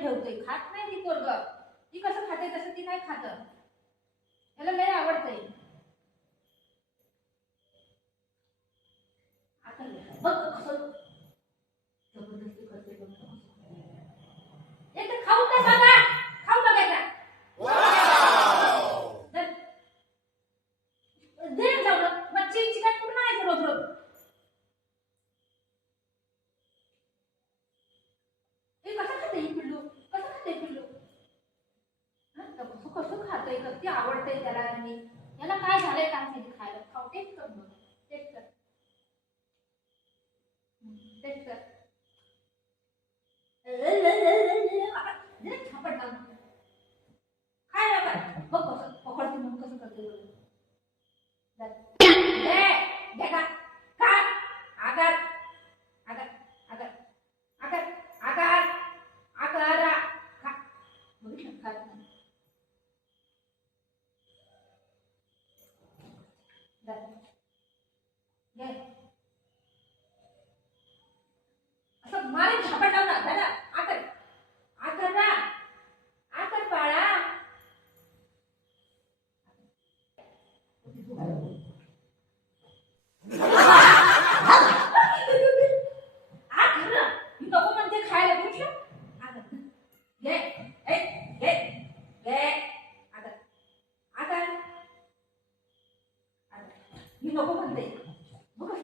ठेवते, खात नाही ती पोरग. ती कसं खाते तसं ती नाही खात. याला लय आवडतंय. आता बघ कसं जबरदस्ती करते बघ. एक तर खाऊ तर बघा, खाऊ बघायचा. दे जाऊ मच्छी चिकन कुठून आणायचं रोज रोज. हे कसं खाते ही पिल्लू, कसं खाते पिल्लू. कसं कसं खातंय, किती आवडतंय त्याला. आणि याला काय झालंय काय माहिती खायला. खाऊ टेस्ट कर बघ, टेस्ट कर, टेस्ट कर.